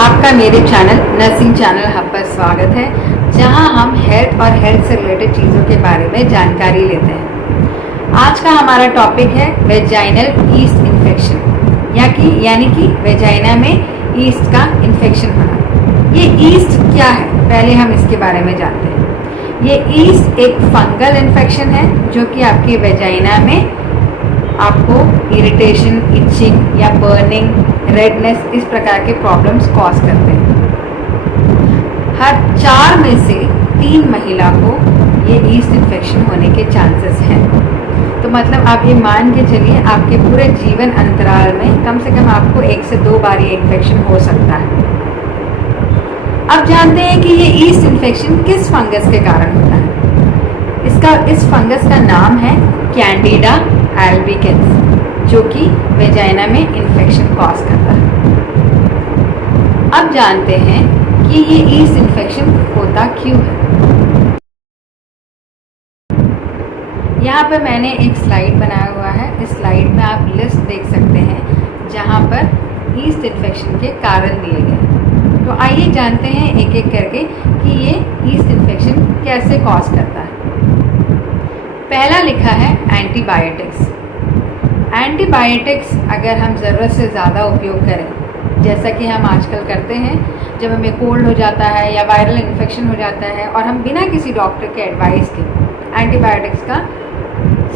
आपका मेरे channel nursing channel hub पर स्वागत है, जहां हम हेल्थ और हेल्थ से रिलेटेड चीज़ों के बारे में जानकारी लेते हैं। आज का हमारा टॉपिक है वेजाइनल ईस्ट इन्फेक्शन, यानी कि वेजाइना में ईस्ट का इन्फेक्शन होना। ये ईस्ट क्या है, पहले हम इसके बारे में जानते हैं। ये ईस्ट एक फंगल इन्फेक्शन है जो कि आपके वेजाइना में आपको इरिटेशन, इचिंग या बर्निंग, रेडनेस इस प्रकार के प्रॉब्लम्स कॉज करते हैं। हर 4 में से 3 महिला को ये ईस्ट इन्फेक्शन होने के चांसेस हैं। तो मतलब आप ये मान के चलिए आपके पूरे जीवन अंतराल में कम से कम आपको 1 से 2 बार ये इन्फेक्शन हो सकता है। अब जानते हैं कि ये ईस्ट इन्फेक्शन किस फंगस के कारण होता है। इस फंगस का नाम है कैंडिडा एल्बिकेंस, जो कि वेजाइना में इन्फेक्शन कॉज करता है। अब जानते हैं कि ये ईस्ट इन्फेक्शन होता क्यों है। यहाँ पर मैंने एक स्लाइड बनाया हुआ है। इस स्लाइड में आप लिस्ट देख सकते हैं जहाँ पर ईस्ट इन्फेक्शन के कारण दिए गए। तो आइए जानते हैं एक एक करके कि ये ईस्ट इन्फेक्शन कैसे कॉज करता है। पहला लिखा है एंटीबायोटिक्स। एंटीबायोटिक्स अगर हम ज़रूरत से ज़्यादा उपयोग करें, जैसा कि हम आजकल करते हैं जब हमें कोल्ड हो जाता है या वायरल इन्फेक्शन हो जाता है और हम बिना किसी डॉक्टर के एडवाइस के एंटीबायोटिक्स का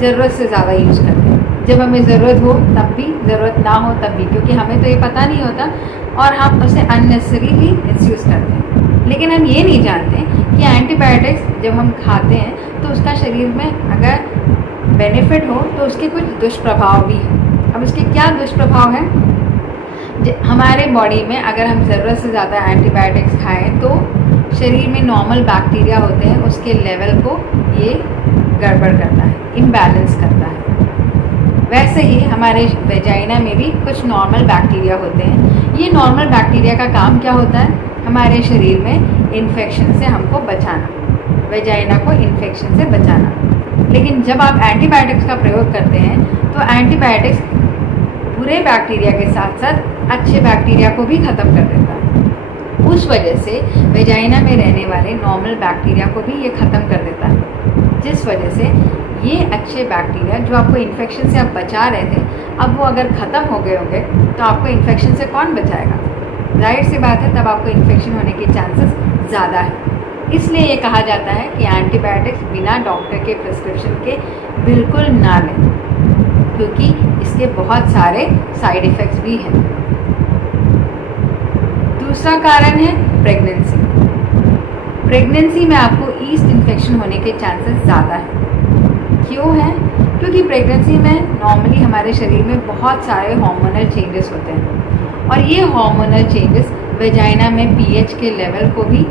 ज़रूरत से ज़्यादा यूज़ करते हैं। जब हमें ज़रूरत हो तब भी, ज़रूरत ना हो तब भी, क्योंकि हमें तो ये पता नहीं होता और हम उसे अननेसेसरीली मिसयूज़ करते हैं। लेकिन हम ये नहीं जानते कि एंटीबायोटिक्स जब हम खाते हैं तो उसका शरीर में अगर बेनिफिट हो तो उसके कुछ दुष्प्रभाव भी हैं। अब उसके क्या दुष्प्रभाव हैं? हमारे बॉडी में अगर हम ज़रूरत से ज़्यादा एंटीबायोटिक्स खाएं तो शरीर में नॉर्मल बैक्टीरिया होते हैं, उसके लेवल को ये गड़बड़ करता है, इम्बैलेंस करता है। वैसे ही हमारे वेजाइना में भी कुछ नॉर्मल बैक्टीरिया होते हैं। ये नॉर्मल बैक्टीरिया का काम क्या होता है? हमारे शरीर में इन्फेक्शन से हमको बचाना, वेजाइना को इन्फेक्शन से बचाना। लेकिन जब आप एंटीबायोटिक्स का प्रयोग करते हैं तो एंटीबायोटिक्स बुरे बैक्टीरिया के साथ साथ अच्छे बैक्टीरिया को भी ख़त्म कर देता है। उस वजह से वेजाइना में रहने वाले नॉर्मल बैक्टीरिया को भी ये ख़त्म कर देता है, जिस वजह से ये अच्छे बैक्टीरिया जो आपको इन्फेक्शन से आप बचा रहे थे, अब वो अगर ख़त्म हो गए होंगे तो आपको इन्फेक्शन से कौन बचाएगा? जाहिर सी बात है, तब आपको इन्फेक्शन होने के चांसेस ज़्यादा है। इसलिए ये कहा जाता है कि एंटीबायोटिक्स बिना डॉक्टर के प्रिस्क्रिप्शन के बिल्कुल ना लें, क्योंकि इसके बहुत सारे साइड इफ़ेक्ट्स भी हैं। दूसरा कारण है प्रेगनेंसी। प्रेगनेंसी में आपको ईस्ट इन्फेक्शन होने के चांसेस ज़्यादा हैं। क्यों है? क्योंकि प्रेगनेंसी में नॉर्मली हमारे शरीर में बहुत सारे हार्मोनल चेंजेस होते हैं और ये हार्मोनल चेंजेस वेजाइना में पीएच के लेवल को भी,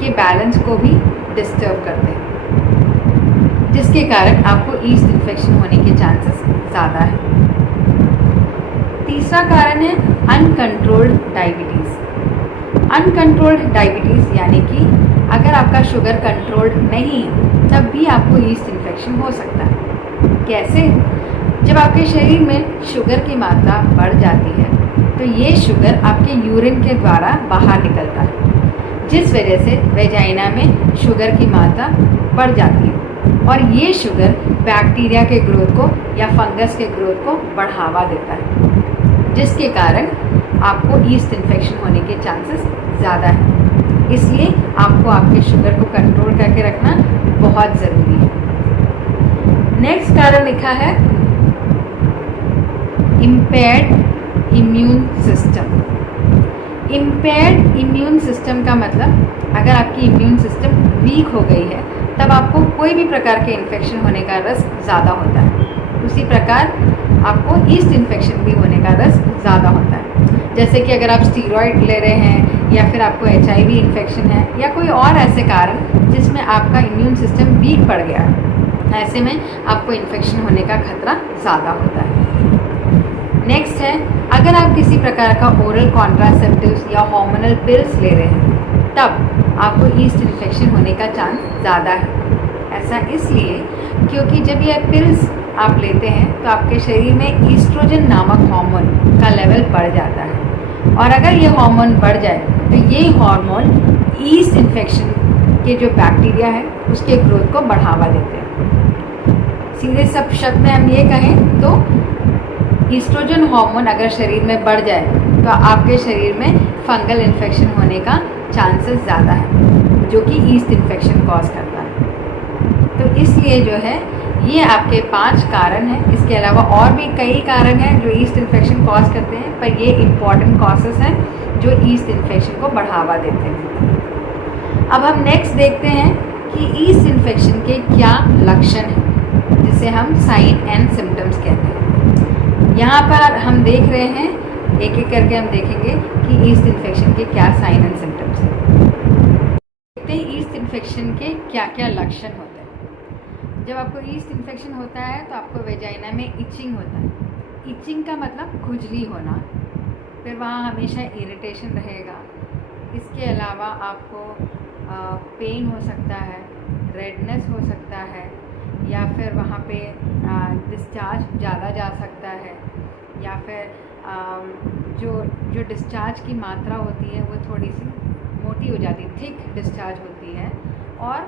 के बैलेंस को भी डिस्टर्ब करते हैं, जिसके कारण आपको ईस्ट इन्फेक्शन होने के चांसेस ज़्यादा है। तीसरा कारण है अनकंट्रोल्ड डायबिटीज़। अनकंट्रोल्ड डायबिटीज़ यानी कि अगर आपका शुगर कंट्रोल्ड नहीं है तब भी आपको ईस्ट इन्फेक्शन हो सकता है। कैसे? जब आपके शरीर में शुगर की मात्रा बढ़ जाती है तो ये शुगर आपके यूरिन के द्वारा बाहर निकलता है, जिस वजह से वेजाइना में शुगर की मात्रा बढ़ जाती है और ये शुगर बैक्टीरिया के ग्रोथ को या फंगस के ग्रोथ को बढ़ावा देता है, जिसके कारण आपको ईस्ट इन्फेक्शन होने के चांसेस ज़्यादा हैं। इसलिए आपको आपके शुगर को कंट्रोल करके रखना बहुत ज़रूरी है। नेक्स्ट कारण लिखा है impaired immune system. Impaired immune system का मतलब अगर आपकी इम्यून सिस्टम वीक हो गई है तब आपको कोई भी प्रकार के इन्फेक्शन होने का रिस्क ज़्यादा होता है। उसी प्रकार आपको ईस्ट इन्फेक्शन भी होने का रिस्क ज़्यादा होता है। जैसे कि अगर आप स्टीरॉयड ले रहे हैं या फिर आपको HIV इन्फेक्शन है या कोई और ऐसे कारण जिसमें आपका इम्यून सिस्टम वीक पड़ गया है, ऐसे में आपको इन्फेक्शन होने का खतरा ज़्यादा होता है। नेक्स्ट है अगर आप किसी प्रकार का ओरल कॉन्ट्रासेप्टिव्स या हार्मोनल पिल्स ले रहे हैं तब आपको ईस्ट इन्फेक्शन होने का चांस ज़्यादा है। ऐसा इसलिए क्योंकि जब ये पिल्स आप लेते हैं तो आपके शरीर में ईस्ट्रोजन नामक हार्मोन का लेवल बढ़ जाता है और अगर ये हार्मोन बढ़ जाए तो ये हार्मोन ईस्ट इन्फेक्शन के जो बैक्टीरिया है उसके ग्रोथ को बढ़ावा देते हैं। सीधे सब शब्द में हम ये कहें तो ईस्ट्रोजन हार्मोन अगर शरीर में बढ़ जाए तो आपके शरीर में फंगल इन्फेक्शन होने का चांसेस ज़्यादा है, जो कि ईस्ट इन्फेक्शन कॉज करता है। तो इसलिए जो है ये आपके 5 कारण हैं। इसके अलावा और भी कई कारण हैं जो ईस्ट इन्फेक्शन कॉज करते हैं, पर ये इम्पॉर्टेंट कॉजेस हैं जो ईस्ट इन्फेक्शन को बढ़ावा देते हैं। अब हम नेक्स्ट देखते हैं कि ईस्ट इन्फेक्शन के क्या लक्षण हैं, जिसे हम साइन एंड सिम्टम्स कहते हैं। यहाँ पर हम देख रहे हैं, एक एक करके हम देखेंगे कि ईस्ट इन्फेक्शन के क्या साइन एंड सिम्टम्स हैं। देखते हैं ईस्ट इन्फेक्शन के क्या क्या लक्षण होते हैं। जब आपको ईस्ट इन्फेक्शन होता है तो आपको वेजाइना में इचिंग होता है। इचिंग का मतलब खुजली होना, फिर वहाँ हमेशा इरिटेशन रहेगा। इसके अलावा आपको पेन हो सकता है, रेडनेस हो सकता है, या फिर वहाँ पे डिस्चार्ज ज़्यादा जा सकता है, या फिर जो डिस्चार्ज की मात्रा होती है वो थोड़ी सी मोटी हो जाती है, थिक डिस्चार्ज होती है, और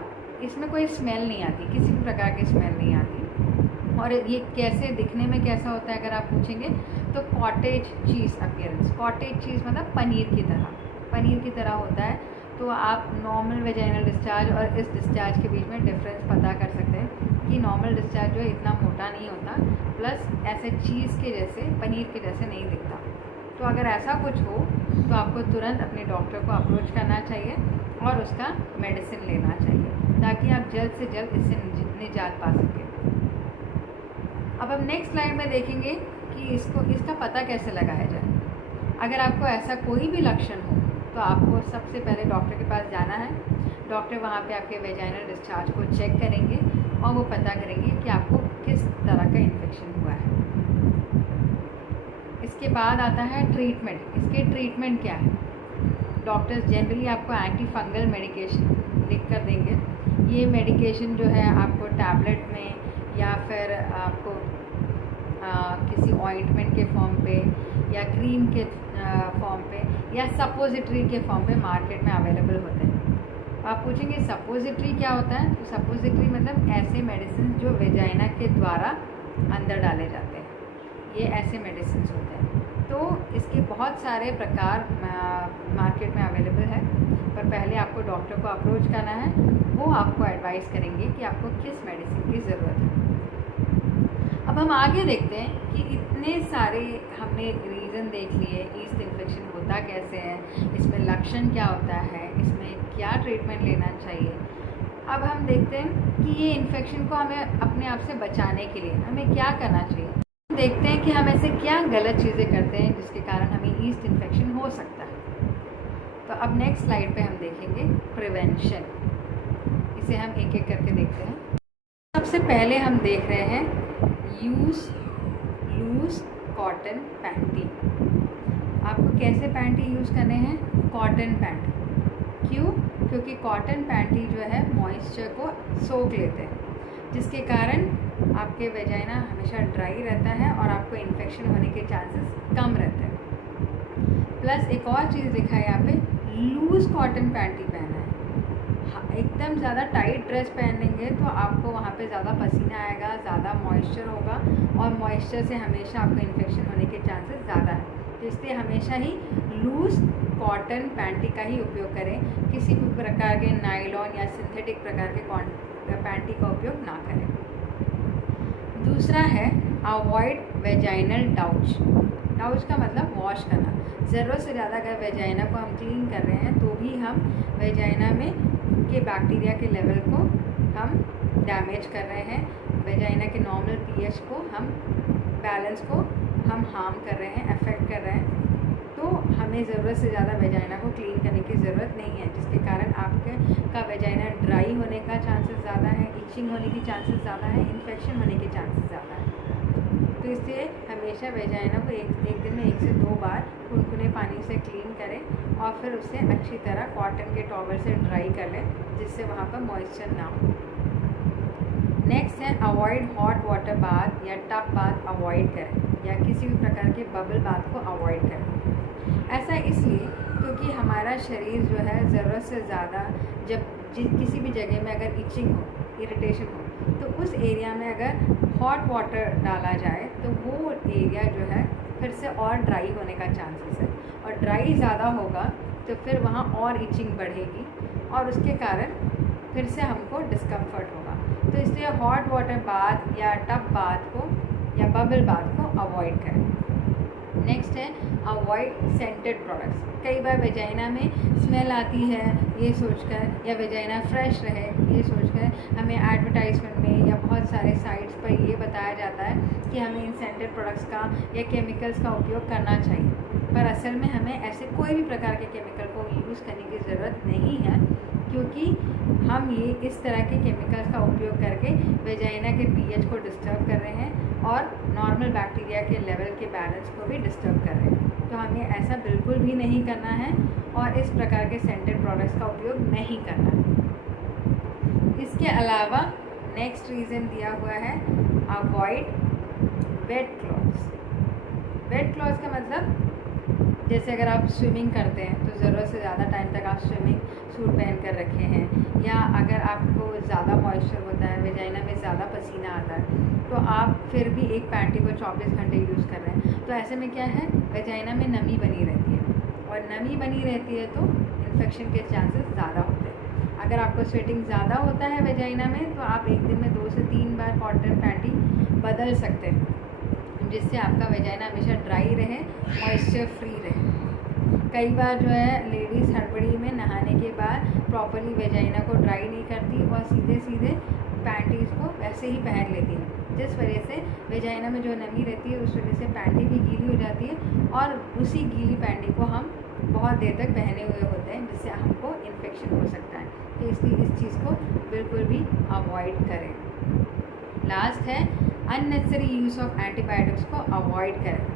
इसमें कोई स्मेल नहीं आती, किसी भी प्रकार की स्मेल नहीं आती। और ये कैसे दिखने में कैसा होता है अगर आप पूछेंगे तो कॉटेज चीज़ अपीयरेंस। कॉटेज चीज़ मतलब पनीर की तरह होता है। तो आप नॉर्मल वेजाइनल डिस्चार्ज और इस डिस्चार्ज के बीच में डिफरेंस पता कर सकते हैं कि नॉर्मल डिस्चार्ज जो है इतना मोटा नहीं होता, प्लस ऐसे चीज़ के जैसे, पनीर के जैसे नहीं दिखता। तो अगर ऐसा कुछ हो तो आपको तुरंत अपने डॉक्टर को अप्रोच करना चाहिए और उसका मेडिसिन लेना चाहिए, ताकि आप जल्द से जल्द इससे निजात पा सकें। अब हम नेक्स्ट स्लाइड में देखेंगे कि इसका पता कैसे लगाया जाए। अगर आपको ऐसा कोई भी लक्षण हो तो आपको सबसे पहले डॉक्टर के पास जाना है। डॉक्टर वहाँ पे आपके वेजाइनल डिस्चार्ज को चेक करेंगे और वो पता करेंगे कि आपको किस तरह का इन्फेक्शन हुआ है। इसके बाद आता है ट्रीटमेंट। इसके ट्रीटमेंट क्या है? डॉक्टर्स जनरली आपको एंटी फंगल मेडिकेशन लिख कर देंगे। ये मेडिकेशन जो है आपको टैबलेट में या फिर आपको किसी ऑइंटमेंट के फॉर्म पे या क्रीम के फॉर्म पे या सपोजिटरी के फॉर्म पे मार्केट में अवेलेबल होते हैं। आप पूछेंगे सपोजिटरी क्या होता है? तो सपोजिटरी मतलब ऐसे मेडिसिन जो वेजाइना के द्वारा अंदर डाले जाते हैं, ये ऐसे मेडिसिन होते हैं। तो इसके बहुत सारे प्रकार मार्केट में अवेलेबल है, पर पहले आपको डॉक्टर को अप्रोच करना है। वो आपको एडवाइस करेंगे कि आपको किस मेडिसिन की ज़रूरत है। अब हम आगे देखते हैं कि इतने सारे हमने रीज़न देख लिए, ईस्ट इन्फेक्शन होता कैसे है, इसमें लक्षण क्या होता है, इसमें क्या ट्रीटमेंट लेना चाहिए। अब हम देखते हैं कि ये इन्फेक्शन को हमें अपने आप से बचाने के लिए हमें क्या करना चाहिए। देखते हैं कि हम ऐसे क्या गलत चीज़ें करते हैं जिसके कारण हमें ईस्ट इन्फेक्शन हो सकता है। तो अब नेक्स्ट स्लाइड पे हम देखेंगे प्रिवेंशन। इसे हम एक एक करके देखते हैं। सबसे पहले हम देख रहे हैं यूज़ लूज कॉटन पैंटी। आपको कैसे पैंटी यूज़ करने हैं? Cotton panty. क्यों? क्योंकि कॉटन पैंटी जो है मॉइस्चर को सोख लेते हैं, जिसके कारण आपके वेजाइना हमेशा ड्राई रहता है और आपको इन्फेक्शन होने के चांसेस कम रहते हैं। प्लस एक और चीज़ दिखा है यहाँ पे, लूज़ कॉटन पैंटी पहना है। एकदम ज़्यादा टाइट ड्रेस पहनेंगे तो आपको वहाँ पे ज़्यादा पसीना आएगा, ज़्यादा मॉइस्चर होगा, और मॉइस्चर से हमेशा आपको इन्फेक्शन होने के चांसेस ज़्यादा है। तो इसलिए हमेशा ही लूज़ कॉटन पैंटी का ही उपयोग करें। किसी भी प्रकार के नायलॉन या सिंथेटिक प्रकार के पैंटी का उपयोग ना करें। दूसरा है अवॉइड वेजाइनल डाउच। डाउच का मतलब वॉश करना। ज़रूरत से ज़्यादा अगर वेजाइना को हम क्लीन कर रहे हैं तो भी हम वेजाइना में के बैक्टीरिया के लेवल को हम डैमेज कर रहे हैं, वेजाइना के नॉर्मल पीएच को हम बैलेंस को हम हार्म कर रहे हैं, अफेक्ट कर रहे हैं। तो हमें ज़रूरत से ज़्यादा वेजाइना को क्लीन करने की ज़रूरत नहीं है, जिसके कारण आपके का वेजाइना ड्राई होने का चांसेस ज़्यादा है, इचिंग होने की चांसेस ज़्यादा है, इन्फेक्शन होने के चांसेस ज़्यादा है। तो इसलिए हमेशा वेजाइना को एक दिन में 1 से 2 बार कुनकुने पानी से क्लीन करें और फिर उसे अच्छी तरह कॉटन के टॉवल से ड्राई कर लें, जिससे वहाँ पर मॉइस्चर ना हो। नेक्स्ट है अवॉइड हॉट वाटर बाथ या टब बाथ अवॉइड करें, या किसी भी प्रकार के बबल बाथ को अवॉइड करें। ऐसा इसलिए क्योंकि हमारा शरीर जो है ज़रूरत से ज़्यादा जब किसी भी जगह में अगर इचिंग हो, इरिटेशन हो, तो उस एरिया में अगर हॉट वाटर डाला जाए तो वो एरिया जो है फिर से और ड्राई होने का चांसेस है, और ड्राई ज़्यादा होगा तो फिर वहाँ और इचिंग बढ़ेगी और उसके कारण फिर से हमको डिस्कम्फर्ट होगा। तो इसलिए हॉट वाटर बाथ या टब बाथ को या बबल बाथ को अवॉइड करें। नेक्स्ट है अवॉइड सेंटेड प्रोडक्ट्स। कई बार वेजाइना में स्मेल आती है ये सोचकर, या वेजाइना फ्रेश रहे ये सोचकर हमें एडवर्टाइजमेंट में या बहुत सारे साइट्स पर ये बताया जाता है कि हमें इन सेंटेड प्रोडक्ट्स का या केमिकल्स का उपयोग करना चाहिए, पर असल में हमें ऐसे कोई भी प्रकार के केमिकल को यूज़ करने की ज़रूरत नहीं है, क्योंकि हम ये इस तरह के केमिकल्स का उपयोग करके वेजाइना के पीएच को डिस्टर्ब कर रहे हैं और नॉर्मल बैक्टीरिया के लेवल के बैलेंस को भी डिस्टर्ब कर रहे हैं। तो हमें ऐसा बिल्कुल भी नहीं करना है और इस प्रकार के सेंटेड प्रोडक्ट्स का उपयोग नहीं करना है। इसके अलावा नेक्स्ट रीज़न दिया हुआ है avoid wet clothes. Wet clothes का मतलब जैसे अगर आप स्विमिंग करते हैं तो ज़रूरत से ज़्यादा टाइम तक आप स्विमिंग सूट पहन कर रखे हैं, या अगर आपको ज़्यादा मॉइस्चर होता है, वेजाइना में ज़्यादा पसीना आता है, तो आप फिर भी एक पैंटी को 24 घंटे यूज़ कर रहे हैं, तो ऐसे में क्या है, वेजाइना में नमी बनी रहती है, और नमी बनी रहती है तो इन्फेक्शन के चांसेस ज़्यादा होते हैं। अगर आपको स्वेटिंग ज़्यादा होता है वेजाइना में तो आप एक दिन में 2 से 3 बार कॉटन पैंटी बदल सकते हैं, जिससे आपका वेजाइना हमेशा ड्राई रहे, मॉइस्चर फ्री रहे। कई बार जो है लेडीज़ हड़बड़ी में नहाने के बाद प्रॉपरली वेजाइना को ड्राई नहीं करती और सीधे सीधे पैंटीज़ को वैसे ही पहन लेती हैं, जिस वजह से वेजाइना में जो नमी रहती है उस वजह से पैंटी भी गीली हो जाती है, और उसी गीली पैंटी को हम बहुत देर तक पहने हुए होते हैं, जिससे हमको इन्फेक्शन हो सकता है। तो इसलिए इस चीज़ को बिल्कुल भी अवॉइड करें। लास्ट है अननेसेसरी यूज़ ऑफ एंटीबायोटिक्स को अवॉइड करें,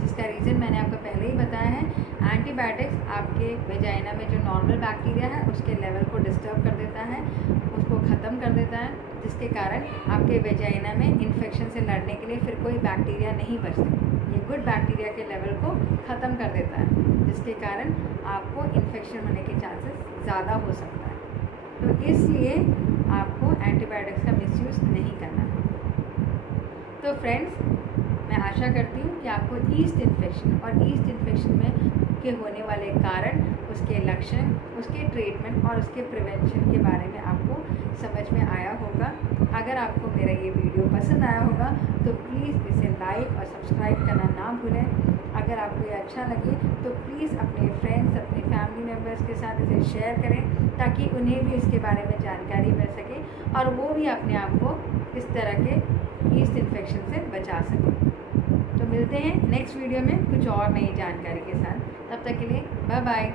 जिसका रीज़न मैंने आपको पहले ही बताया है। एंटीबायोटिक्स आपके वेजाइना में जो नॉर्मल बैक्टीरिया है उसके लेवल को डिस्टर्ब कर देता है, उसको ख़त्म कर देता है, जिसके कारण आपके वेजाइना में इन्फेक्शन से लड़ने के लिए फिर कोई बैक्टीरिया नहीं बचते। ये गुड बैक्टीरिया के लेवल को ख़त्म कर देता है, जिसके कारण आपको इन्फेक्शन होने के चांसेस ज़्यादा हो सकता है। तो इसलिए आपको एंटीबायोटिक्स का मिसयूज़ नहीं करना है। तो फ्रेंड्स, मैं आशा करती हूँ कि आपको ईस्ट इन्फेक्शन और ईस्ट इन्फेक्शन में के होने वाले कारण, उसके लक्षण, उसके ट्रीटमेंट और उसके प्रिवेंशन के बारे में आपको समझ में आया होगा। अगर आपको मेरा ये वीडियो पसंद आया होगा तो प्लीज़ इसे लाइक और सब्सक्राइब करना ना भूलें। अगर आपको ये अच्छा लगे तो प्लीज़ अपने फ्रेंड्स, अपने फैमिली मेम्बर्स के साथ इसे शेयर करें, ताकि उन्हें भी इसके बारे में जानकारी मिल सके और वो भी अपने आप को इस तरह के ईस्ट इन्फेक्शन से बचा सकें। तो मिलते हैं नेक्स्ट वीडियो में कुछ और नई जानकारी के साथ। तब तक के लिए बाय बाय।